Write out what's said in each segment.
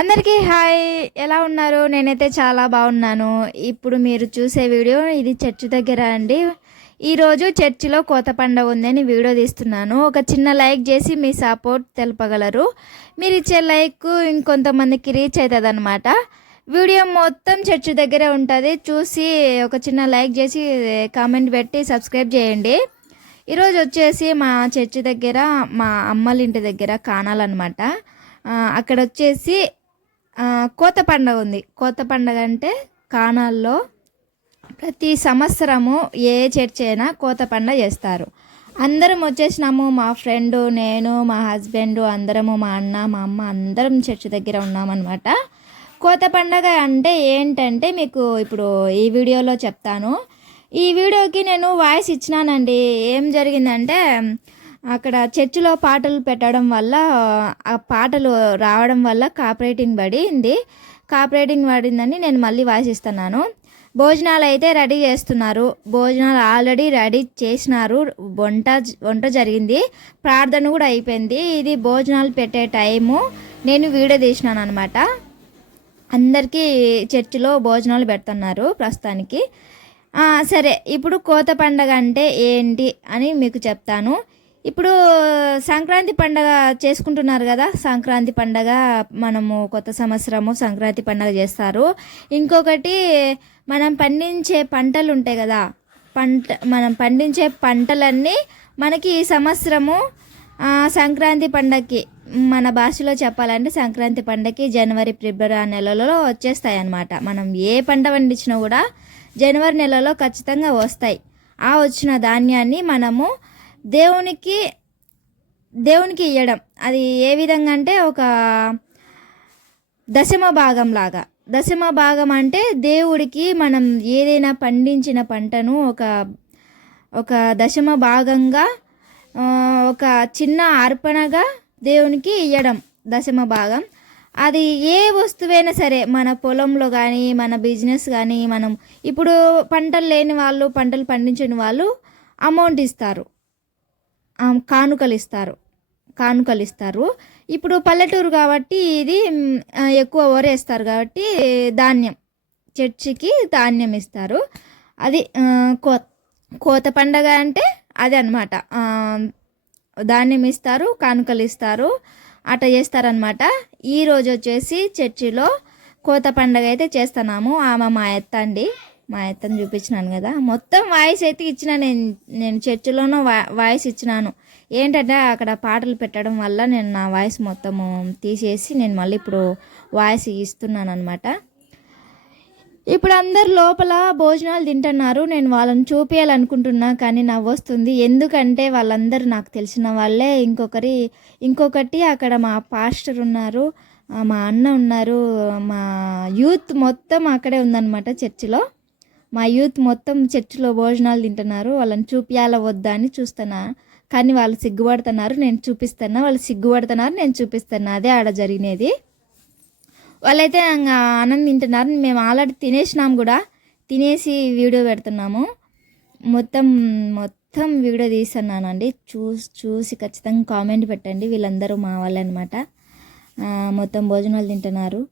అందరికీ హాయ్. ఎలా ఉన్నారు? నేనైతే చాలా బాగున్నాను. ఇప్పుడు మీరు చూసే వీడియో ఇది చర్చ్ దగ్గర అండి. ఈరోజు చర్చిలో కోత పండగ ఉందని వీడియో తీస్తున్నాను. ఒక చిన్న లైక్ చేసి మీ సపోర్ట్ తెలపగలరు. మీరు ఇచ్చే లైక్ ఇంకొంతమందికి రీచ్ అవుతుంది అనమాట. వీడియో మొత్తం చర్చ్ దగ్గరే ఉంటుంది. చూసి ఒక చిన్న లైక్ చేసి కామెంట్ పెట్టి సబ్స్క్రైబ్ చేయండి. ఈరోజు వచ్చేసి మా చర్చి దగ్గర మా అమ్మల ఇంటి దగ్గర కానాలన్నమాట. అక్కడ వచ్చేసి కోత పండగ ఉంది. కోత పండగ అంటే కానాల్లో ప్రతి సంవత్సరము ఏ చర్చ్ అయినా కోత పండగ చేస్తారు. అందరం వచ్చేసినాము. మా ఫ్రెండు, నేను, మా హస్బెండ్, అందరము, మా అన్న, మా అమ్మ అందరం చర్చ్ దగ్గర ఉన్నామన్నమాట. కోత పండగ అంటే ఏంటంటే మీకు ఇప్పుడు ఈ వీడియోలో చెప్తాను. ఈ వీడియోకి నేను వాయిస్ ఇచ్చినానండి. ఏం జరిగిందంటే అక్కడ చర్చిలో పాటలు పెట్టడం వల్ల ఆ పాటలు రావడం వల్ల కాపరేటింగ్ పడిందని నేను మళ్ళీ వాయిస్ ఇస్తున్నాను. భోజనాలు అయితే రెడీ చేస్తున్నారు. భోజనాలు ఆల్రెడీ రెడీ చేసినారు. వంట జరిగింది. ప్రార్థన కూడా అయిపోయింది. ఇది భోజనాలు పెట్టే టైము. నేను వీడియో తీసినాను అనమాట. అందరికీ చర్చిలో భోజనాలు పెడుతున్నారు ప్రస్తుతానికి. సరే, ఇప్పుడు కోత పండగ అంటే ఏంటి అని మీకు చెప్తాను. ఇప్పుడు సంక్రాంతి పండగ చేసుకుంటున్నారు కదా. సంక్రాంతి పండగ మనము కొత్త సంవత్సరము సంక్రాంతి పండగ చేస్తారు. ఇంకొకటి మనం పండించే పంటలు ఉంటాయి కదా. మనం పండించే పంటలన్నీ మనకి ఈ సంవత్సరము సంక్రాంతి పండగకి, మన భాషలో చెప్పాలంటే సంక్రాంతి పండగకి జనవరి ఫిబ్రవరి నెలలో వచ్చేస్తాయి అన్నమాట. మనం ఏ పంట పండించినా కూడా జనవరి నెలలో ఖచ్చితంగా వస్తాయి. ఆ వచ్చిన ధాన్యాన్ని మనము దేవునికి ఇవ్వడం. అది ఏ విధంగా అంటే ఒక దశమ భాగం లాగా. దశమ భాగం అంటే దేవుడికి మనం ఏదైనా పండించిన పంటను ఒక దశమ భాగంగా, ఒక చిన్న అర్పణగా దేవునికి ఇవ్వడం దశమ భాగం. అది ఏ వస్తువైనా సరే, మన పొలంలో కానీ మన బిజినెస్ కానీ, మనం ఇప్పుడు పంటలు లేని వాళ్ళు, పంటలు పండించని వాళ్ళు అమౌంట్ ఇస్తారు, కానుకలు ఇస్తారు. ఇప్పుడు పల్లెటూరు కాబట్టి ఇది ఎక్కువ ఓరేస్తారు కాబట్టి ధాన్యం, చర్చికి ధాన్యం ఇస్తారు. అది కోత పండగ అంటే అది అన్నమాట. ధాన్యం ఇస్తారు, కానుకలు ఇస్తారు, అట్లా చేస్తారనమాట. ఈరోజు వచ్చేసి చర్చిలో కోత పండగ అయితే చేస్తున్నాము. ఆమె మా అత్తని చూపించినాను కదా. మొత్తం వాయిస్ అయితే ఇచ్చిన నేను చర్చిలోనూ వాయిస్ ఇచ్చినాను. ఏంటంటే అక్కడ పాటలు పెట్టడం వల్ల నేను నా వాయిస్ మొత్తము తీసేసి నేను మళ్ళీ ఇప్పుడు వాయిస్ ఇస్తున్నాను అనమాట. ఇప్పుడు అందరు లోపల భోజనాలు తింటున్నారు. నేను వాళ్ళని చూపించాలనుకుంటున్నా కానీ నవ్వొస్తుంది. ఎందుకంటే వాళ్ళందరూ నాకు తెలిసిన వాళ్ళే. ఇంకొకటి అక్కడ మా పాస్టర్ ఉన్నారు, మా అన్న ఉన్నారు, మా యూత్ మొత్తం అక్కడే ఉందన్నమాట చర్చిలో. మా యూత్ మొత్తం చర్చిలో భోజనాలు తింటున్నారు. వాళ్ళని చూపించాలా వద్దా అని చూస్తున్నా, కానీ వాళ్ళు సిగ్గుపడుతున్నారు, నేను చూపిస్తున్నా. వాళ్ళు సిగ్గుపడుతున్నారు, నేను చూపిస్తున్నా. అదే ఆడ జరిగినది. వాళ్ళైతే అన్నం తింటున్నారు. మేము ఆల్రెడీ తినేసినాము కూడా. తినేసి వీడియో పెడుతున్నాము. మొత్తం వీడియో తీస్తున్నానండి. చూసి ఖచ్చితంగా కామెంట్ పెట్టండి. వీళ్ళందరూ మా వాళ్ళే అనమాట. మొత్తం భోజనాలు తింటున్నారు.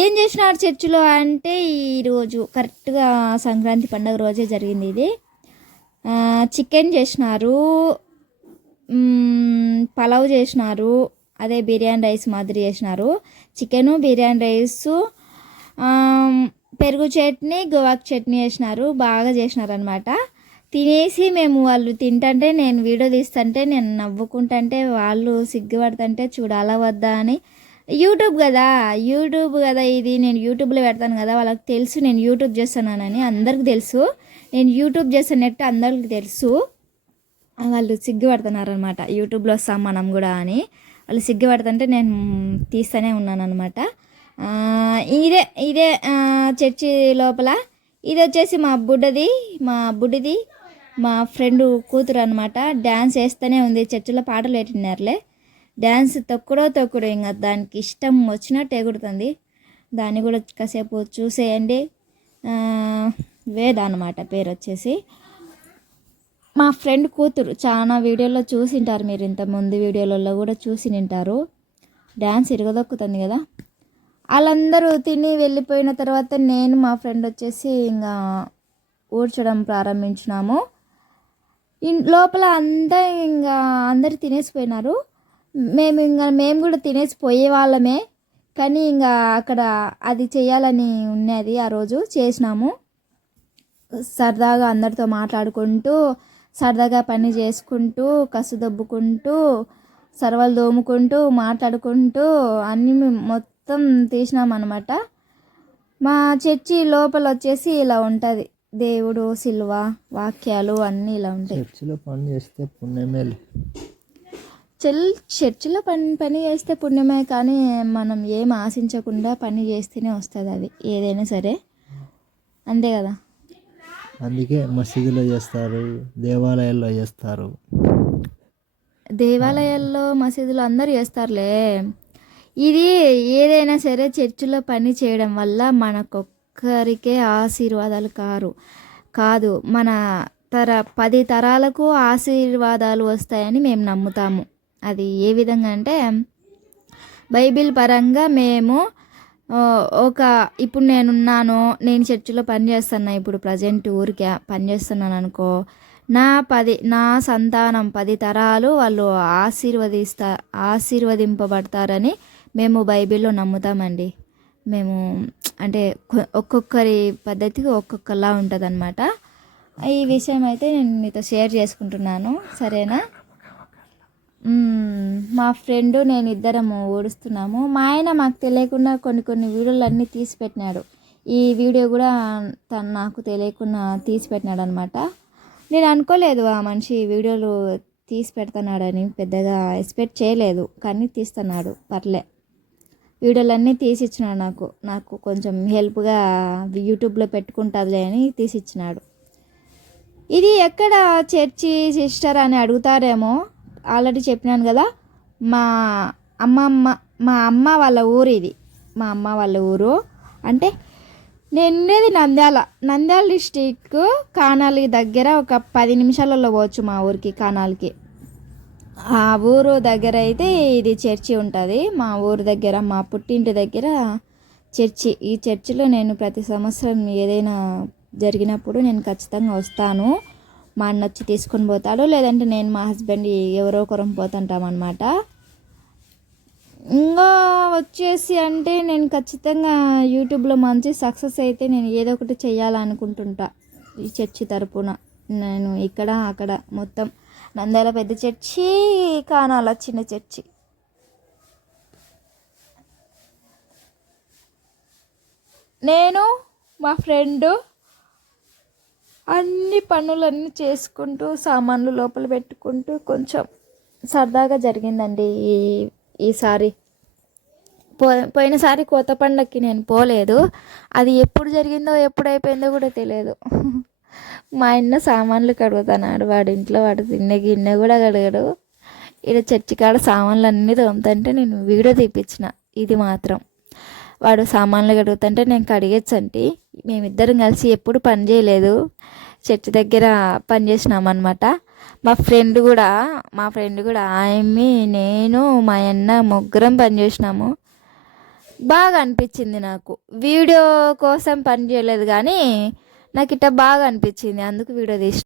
ఏం చేసినారు చర్చిలో అంటే ఈరోజు కరెక్ట్గా సంక్రాంతి పండుగ రోజే జరిగింది ఇది. చికెన్ చేసినారు, పలావ్ చేసినారు, అదే బిర్యానీ రైస్ మాదిరి చేసినారు. చికెను, బిర్యానీ రైసు, పెరుగు చట్నీ, గోవాకు చట్నీ చేసినారు. బాగా చేసినారు అనమాట. తినేసి మేము వాళ్ళు తింటుంటే, నేను వీడియో తీస్తుంటే, నేను నవ్వుకుంటుంటే, వాళ్ళు సిగ్గుపడుతుంటే చూడాలా వద్దా అని. యూట్యూబ్ కదా ఇది. నేను యూట్యూబ్లో పెడతాను కదా. వాళ్ళకి తెలుసు నేను యూట్యూబ్ చేస్తున్నానని. అందరికి తెలుసు నేను యూట్యూబ్ చేస్తున్నట్టు అందరికి తెలుసు. వాళ్ళు సిగ్గుపడుతున్నారు అనమాట. యూట్యూబ్లో వస్తాం మనం కూడా అని వాళ్ళు సిగ్గుపడుతుంటే నేను తీస్తూనే ఉన్నాను అనమాట. ఇదే చర్చి లోపల. ఇది వచ్చేసి మా బుడ్డిది మా ఫ్రెండ్ కూతురు అనమాట. డ్యాన్స్ వేస్తూనే ఉంది. చర్చిలో పాటలు పెట్టినారులే. డ్యాన్స్ తొక్కుడు ఇంకా దానికి ఇష్టం వచ్చినట్టు ఎగురుతుంది. దాన్ని కూడా కాసేపు చూసేయండి. వేద అనమాట పేరు వచ్చేసి. మా ఫ్రెండ్ కూతురు. చాలా వీడియోలో చూసింటారు మీరు, ఇంతకుముందు వీడియోలలో కూడా చూసి నింటారు. డ్యాన్స్ ఇరగదొక్కుతుంది కదా. వాళ్ళందరూ తిని వెళ్ళిపోయిన తర్వాత నేను మా ఫ్రెండ్ వచ్చేసి ఇంకా ఊడ్చడం ప్రారంభించినాము. లోపల అంతా ఇంకా అందరు తినేసిపోయినారు. మేము కూడా తినేసి పోయే వాళ్ళమే, కానీ ఇంకా అక్కడ అది చేయాలని ఉన్నది. ఆ రోజు చేసినాము. సరదాగా అందరితో మాట్లాడుకుంటూ, సరదాగా పని చేసుకుంటూ, కసు దొబ్బుకుంటూ, సర్వలు దోముకుంటూ, మాట్లాడుకుంటూ అన్నీ మొత్తం తీసినామన్నమాట. మా చర్చి లోపల వచ్చేసి ఇలా ఉంటుంది. దేవుడు, సిలువ, వాక్యాలు అన్నీ ఇలా ఉంటాయి. చర్చిలో పని చేస్తే పుణ్యమే. చర్చిలో పని చేస్తే పుణ్యమే, కానీ మనం ఏం ఆశించకుండా పని చేస్తేనే వస్తుంది అది ఏదైనా సరే, అంతే కదా. అందుకే మసీదులో చేస్తారు, దేవాలయాల్లో చేస్తారు. దేవాలయాల్లో, మసీదులో అందరూ చేస్తారులే. ఇది ఏదైనా సరే చర్చిలో పని చేయడం వల్ల మనకొక్కరికే ఆశీర్వాదాలు కాదు, మన 10 తరాలకు ఆశీర్వాదాలు వస్తాయని మేము నమ్ముతాము. అది ఏ విధంగా అంటే, బైబిల్ పరంగా మేము ఇప్పుడు నేను చర్చిలో పనిచేస్తున్నా, ఇప్పుడు ప్రజెంట్ ఊరికే పనిచేస్తున్నాను అనుకో, నా సంతానం 10 తరాలు వాళ్ళు ఆశీర్వదింపబడతారని మేము బైబిల్లో నమ్ముతామండి. మేము అంటే ఒక్కొక్కరి పద్ధతికి ఒక్కొక్కలా ఉంటుంది అన్నమాట. ఈ విషయం అయితే నేను మీతో షేర్ చేసుకుంటున్నాను, సరేనా. మా ఫ్రెండు నేను ఇద్దరము ఊడుస్తున్నాము. మా ఆయన మాకు తెలియకుండా కొన్ని వీడియోలు అన్నీ తీసి పెట్టినాడు. ఈ వీడియో కూడా తను నాకు తెలియకుండా తీసి పెట్టినాడు అనమాట. నేను అనుకోలేదు ఆ మనిషి వీడియోలు తీసి పెడుతున్నాడని, పెద్దగా ఎక్స్పెక్ట్ చేయలేదు, కానీ తీస్తున్నాడు. పర్లే, వీడియోలన్నీ తీసిచ్చినాడు. నాకు కొంచెం హెల్ప్గా యూట్యూబ్లో పెట్టుకుంటుందిలే అని తీసిచ్చినాడు. ఇది ఎక్కడ చర్చి సిస్టర్ అని అడుగుతారేమో, ఆల్రెడీ చెప్పినాను కదా. మా అమ్మ వాళ్ళ ఊరు ఇది. మా అమ్మ వాళ్ళ ఊరు అంటే నేను ఉండేది నంద్యాల డిస్టిక్, కానాలి దగ్గర. ఒక 10 నిమిషాలలో పోవచ్చు మా ఊరికి, కానాలికి. ఆ ఊరు దగ్గర అయితే ఇది చర్చి ఉంటుంది. మా ఊరు దగ్గర, మా పుట్టింటి దగ్గర చర్చి. ఈ చర్చిలో నేను ప్రతి సంవత్సరం ఏదైనా జరిగినప్పుడు నేను ఖచ్చితంగా వస్తాను. మా అన్న వచ్చి తీసుకొని పోతాడు, లేదంటే నేను మా హస్బెండ్ ఎవరో ఒకరం పోతుంటాం అన్నమాట. ఇంకా వచ్చేసి అంటే నేను ఖచ్చితంగా యూట్యూబ్లో మంచి సక్సెస్ అయితే నేను ఏదో ఒకటి చేయాలనుకుంటుంటా ఈ చర్చి తరపున. నేను ఇక్కడ అక్కడ మొత్తం నంద్యాల పెద్ద చర్చి, కానాల చిన్న చర్చి. నేను మా ఫ్రెండు అన్ని పనులన్నీ చేసుకుంటూ, సామాన్లు లోపల పెట్టుకుంటూ కొంచెం సరదాగా జరిగిందండి ఈసారి. పోయినసారి కొత్త పండగకి నేను పోలేదు. అది ఎప్పుడు జరిగిందో ఎప్పుడు అయిపోయిందో కూడా తెలియదు. మా ఆయన సామాన్లు కడుగుతున్నాడు. వాడు తిన్న గిన్నె కూడా కడగడు. ఇక్కడ చర్చి కాడ సామాన్లు అన్నీ తోముతుంటే నేను వీడియో తీపించిన. ఇది మాత్రం వాడు సామాన్లు కడుగుతుంటే నేను కడిగేచ్చంటి. మేమిద్దరం కలిసి ఎప్పుడు పని చేయలేదు, చర్చి దగ్గర పని చేసినామన్నమాట. మా ఫ్రెండ్ కూడా ఆయమ్మి, నేను, మా అన్న ముగ్గురం పని చేసినాము. బాగా అనిపించింది నాకు. వీడియో కోసం పని చేయలేదు, కానీ నాకు ఇట్లా బాగా అనిపించింది, అందుకు వీడియో తీసిన.